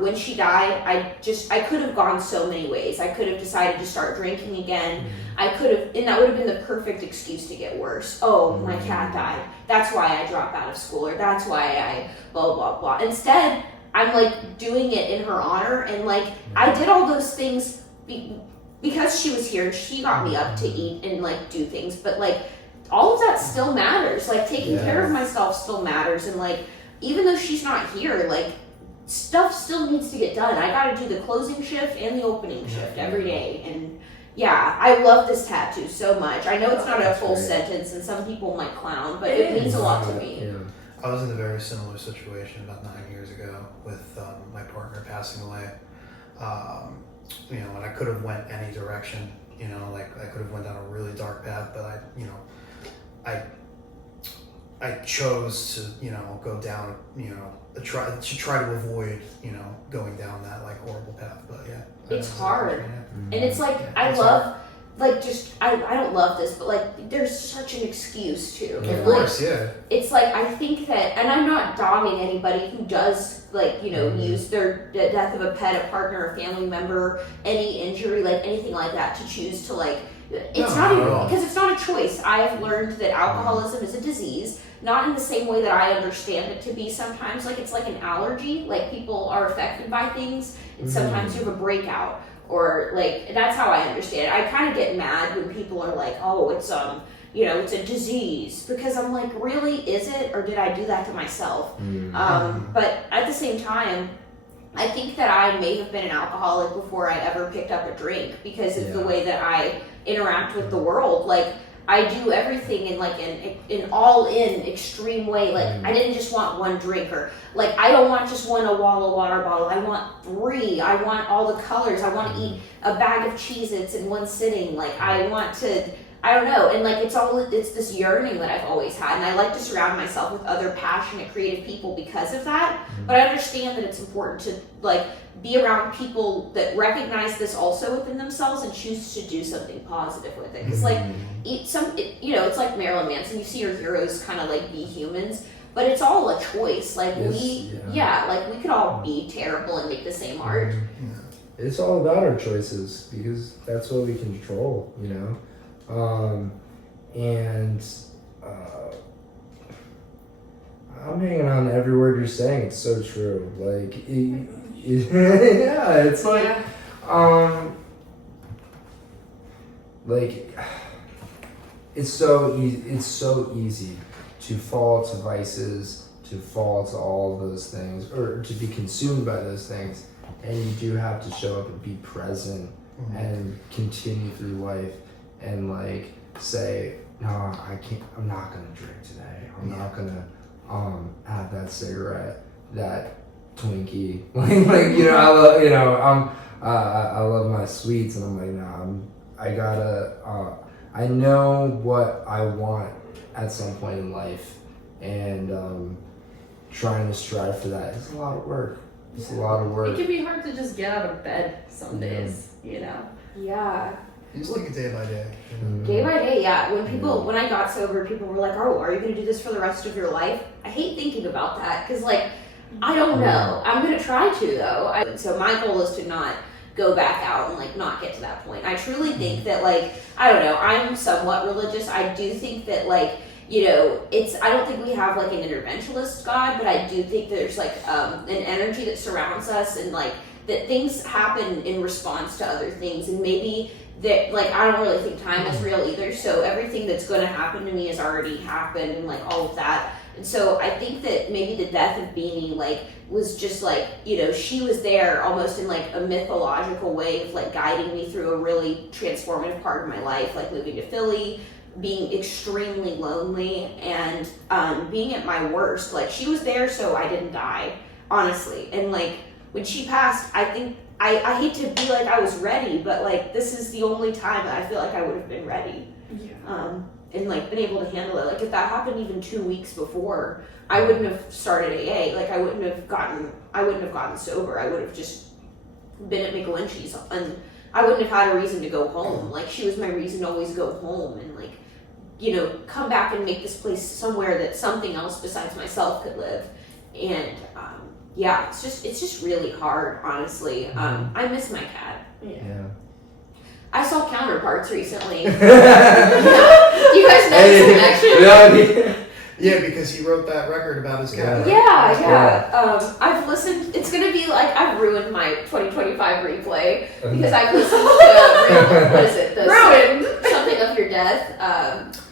when she died, I could have gone so many ways. I could have decided to start drinking again. I could have, and that would have been the perfect excuse to get worse. Oh, my cat died. That's why I dropped out of school, or that's why I blah blah blah. Instead, I'm like doing it in her honor, and like I did all those things because she was here and she got me up to eat and like do things. But like all of that still matters. Like taking care of myself still matters, and like even though she's not here, like stuff still needs to get done. I got to do the closing shift and the opening shift every day. And yeah, I love this tattoo so much. I know it's not a full sentence, and some people might clown, but it means a lot to me. Yeah. I was in a very similar situation about 9 years ago with my partner passing away. You know, and I could have went any direction. You know, like I could have went down a really dark path, but I chose to, you know, go down, you know, try to avoid, you know, going down that like horrible path. But yeah, It's hard. Mm-hmm. And it's like, I love, like, just, I don't love this, but like, there's such an excuse too. Yeah. And, Of like, course, yeah. it's like, I think that, and I'm not dogging anybody who does, like, you know, use the death of a pet, a partner, a family member, any injury, like anything like that to choose to, like, it's No, not even, not at all. because it's not a choice. I have learned that alcoholism is a disease, not in the same way that I understand it to be sometimes. Like, it's like an allergy, like people are affected by things, and sometimes you have a breakout. Or like, that's how I understand it. I kind of get mad when people are like, oh, it's you know, it's a disease, because I'm like, really, is it, or did I do that to myself? But at the same time, I think that I may have been an alcoholic before I ever picked up a drink, because of the way that I interact with the world. Like, I do everything in like an all-in extreme way. Like, I didn't just want one drink, or like, I don't want just one Awala water bottle. I want 3. I want all the colors. I want to eat a bag of Cheez-Its in one sitting. Like, I want to, I don't know. And like, it's this yearning that I've always had. And I like to surround myself with other passionate, creative people because of that. But I understand that it's important to like be around people that recognize this also within themselves and choose to do something positive with it. Because like, you know, it's like Marilyn Manson. You see your heroes kind of like be humans, but it's all a choice. Like like we could all be terrible and make the same art. It's all about our choices, because that's what we control, you know. I'm hanging on to every word you're saying. It's so true. Like, yeah, it's like, like, it's so easy. It's so easy to fall to vices, to fall to all of those things, or to be consumed by those things. And you do have to show up and be present and continue through life and like say, no, I can't. I'm not gonna drink today. I'm not gonna have that cigarette, that Twinkie. like you know, I love, you know, I love my sweets, and I'm like, no, I gotta. I know what I want at some point in life, and trying to strive for that is a lot of work. It's a lot of work. It can be hard to just get out of bed some days, you know. Yeah. You just take it day by day. You know? Day by day, yeah. When I got sober, people were like, oh, are you going to do this for the rest of your life? I hate thinking about that, because, like, I don't know. I'm going to try to, though. So my goal is to not go back out and, like, not get to that point. I truly think that, like, I don't know, I'm somewhat religious. I do think that, like, you know, I don't think we have, like, an interventionist God, but I do think there's, like, an energy that surrounds us, and, like, that things happen in response to other things, and maybe that, like, I don't really think time is real either, so everything that's going to happen to me has already happened, and, like, all of that. And so I think that maybe the death of Beanie, like, was just, like, you know, she was there almost in, like, a mythological way of, like, guiding me through a really transformative part of my life, like moving to Philly, being extremely lonely, and being at my worst. Like, she was there so I didn't die, honestly. And, like, when she passed, I think, I hate to be like I was ready, but, like, this is the only time that I feel like I would have been ready. Yeah. And, like, been able to handle it. Like, if that happened even 2 weeks before, I wouldn't have started AA. Like, I wouldn't have gotten sober. I would have just been at McGlinchey's, and I wouldn't have had a reason to go home. Like, she was my reason to always go home and, like, you know, come back and make this place somewhere that something else besides myself could live. And yeah, it's just really hard, honestly. I miss my cat. Yeah. I saw Counterparts recently. Do you guys know this connection? Yeah, because he wrote that record about his cat. Yeah. I've listened. It's gonna be like I've ruined my 2025 replay because I've listened to what is it? Ruined. Something of Your Death.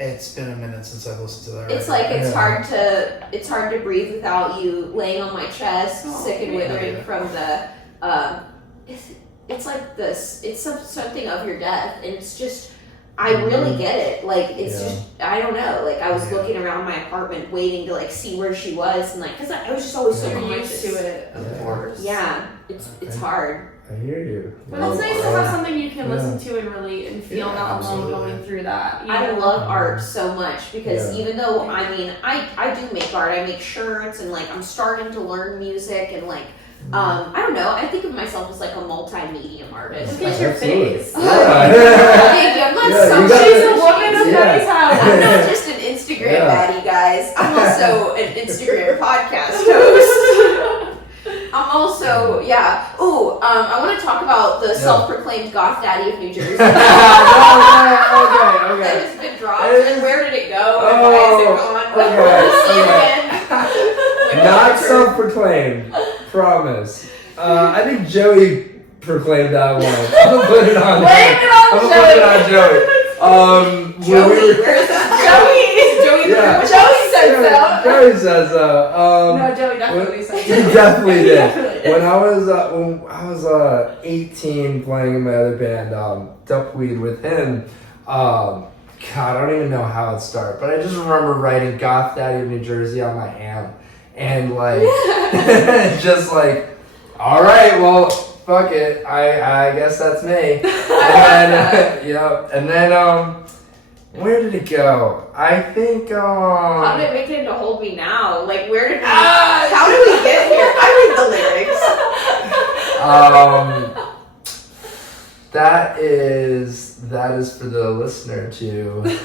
It's been a minute since I've listened to that. It's record. like it's hard to breathe without you laying on my chest, sick and withering yeah. from the. It's like this. It's something of your death, and it's just. I really get it. Like, it's Yeah. just, I don't know. Like, I was Yeah. looking around my apartment waiting to, like, see where she was. And, like, because I was just always so You're conscious. used to it, of Yeah. course. Yeah, it's Okay. hard. I hear you. But it's nice to have something you can listen to and relate and feel Yeah, not alone absolutely. going through that. you I know? love art so much because Yeah. even though, I mean, I do make art. I make shirts and, like, I'm starting to learn music and, like, I don't know. I think of myself as, like, a multimedia artist. Look at Like, your Absolutely. face. Yeah. thank you. I'm not Yeah, some you got- She's a woman of Yeah. many talents. I'm not just an Instagram Yeah. baddie, guys. I'm also an Instagram podcast host. I'm also, yeah. Ooh, I want to talk about the self-proclaimed goth daddy of New Jersey. okay. That has been dropped, and where did it go? And why is it gone? When okay, will we see it okay. again? When will Not it return? self-proclaimed. Promise. I think Joey proclaimed that one. I'm gonna put it on. Blame it on I'm gonna put it on Joey. when Joey, we were- where's this Joey! Joey, Yeah. Joey said so. Joey says so. No, Joey definitely said He so. definitely did. Definitely did. When I was 18 playing in my other band, Duckweed with him, God, I don't even know how it started, but I just remember writing Goth Daddy of New Jersey on my amp and like just like, all right, well, fuck it, I guess that's me. And then and then where did it go? I think How did it make it into Hold Me Now? Like, where did we, Ah! how did we get here? I read the lyrics. that is for the listener to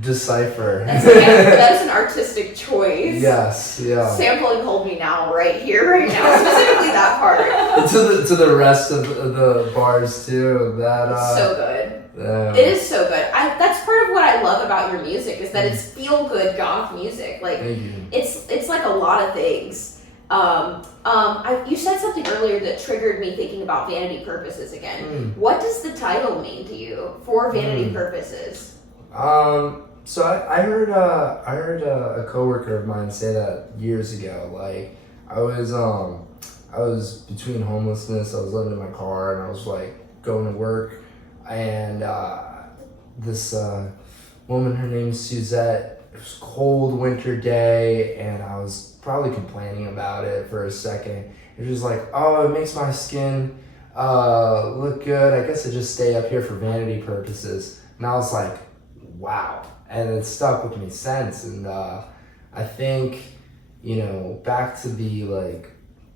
decipher. That's an artistic choice. Yes, yeah. Sampling Hold Me Now right here, right now. Specifically that part. To the rest of the bars too. That So good. uh, It is so good. That's part of what I love about your music is that it's feel good goth music. Like Thank you. it's like a lot of things. You said something earlier that triggered me thinking about Vanity Purposes again. What does the title mean to you? For Vanity Purposes. So I heard a coworker of mine say that years ago. Like I was between homelessness. I was living in my car and I was like going to work, and this woman, her name's Suzette. It was a cold winter day, and I was probably complaining about it for a second. It was like, oh, it makes my skin look good. I guess I just stay up here for vanity purposes. And I was like, wow. And it stuck with me since. And I think, back to the like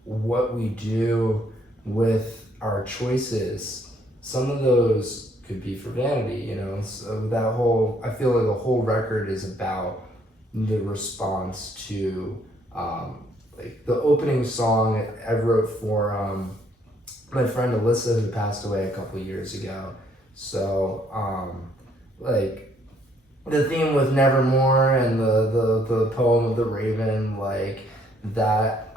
what we do with our choices, some of those could be for vanity, So that whole, I feel like the whole record is about the response to like the opening song I wrote for my friend Alyssa, who passed away a couple years ago. So like the theme with Nevermore and the poem of the Raven, like that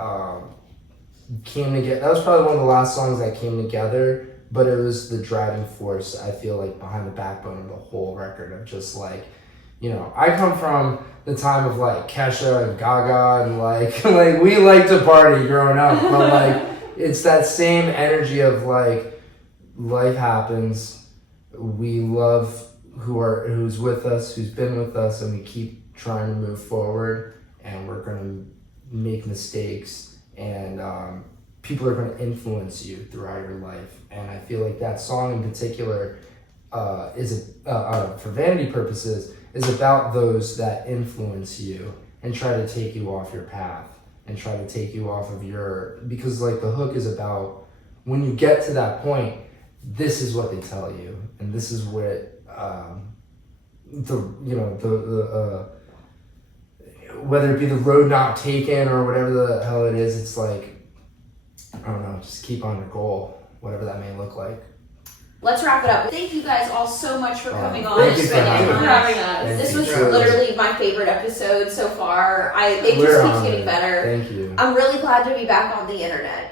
came together. That was probably one of the last songs that came together, but it was the driving force, I feel like, behind the backbone of the whole record of just like, I come from the time of like Kesha and Gaga and like we like to party growing up, but like it's that same energy of like life happens, we love who's with us, who's been with us, and we keep trying to move forward, and we're gonna make mistakes, and people are gonna influence you throughout your life. And I feel like that song in particular for vanity purposes is about those that influence you and try to take you off your path and try to take you off of because like the hook is about when you get to that point, this is what they tell you, and this is what whether it be the road not taken or whatever the hell it is, it's like, I don't know, just keep on your goal, whatever that may look like. Let's wrap it up. Thank you guys all so much for coming on thank and you for spending having time. us. Thank This you. was Sure. literally my favorite episode so far. It We're just keeps honored. getting better. Thank you. I'm really glad to be back on the internet.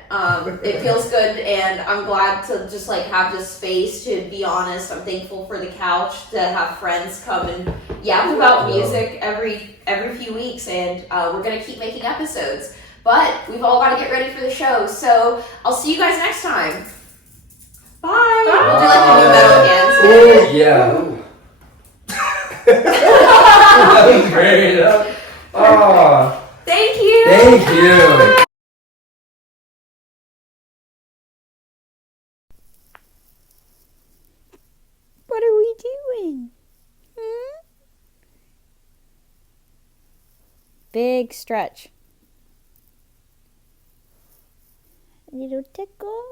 It feels good, and I'm glad to just like have this space to be honest. I'm thankful for the couch to have friends come and yap about music every few weeks, and we're gonna keep making episodes. But we've all got to get ready for the show, so I'll see you guys next time. Bye. Bye. We'll do like the new metal hands. Ooh, yeah. was great. Oh, Thank you. thank you. What are we doing? Hmm? Big stretch. A little tickle.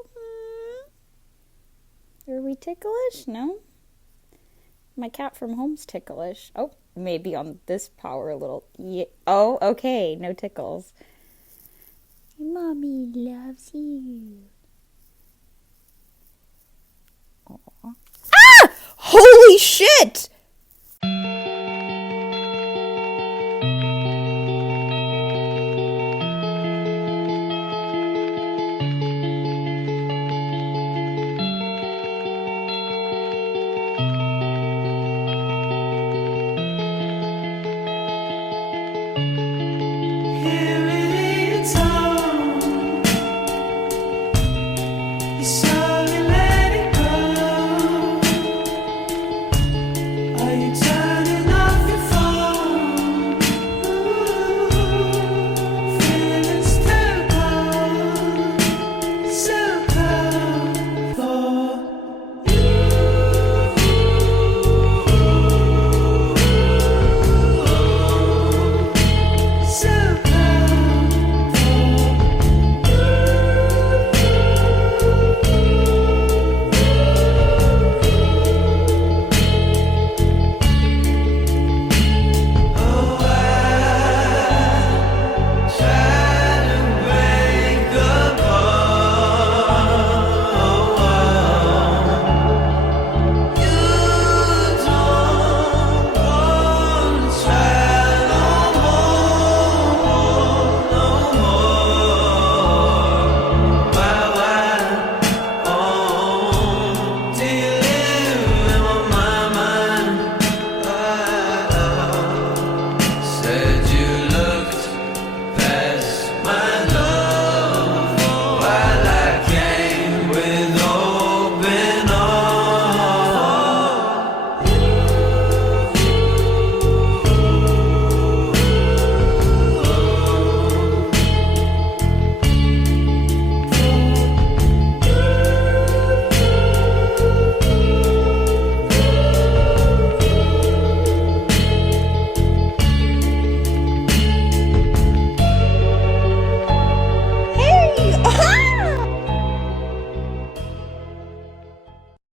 Are we ticklish? No. My cat from home's ticklish. Oh, maybe on this power a little. Yeah. Oh, okay. No tickles. Mommy loves you. Aww. Ah! Holy shit!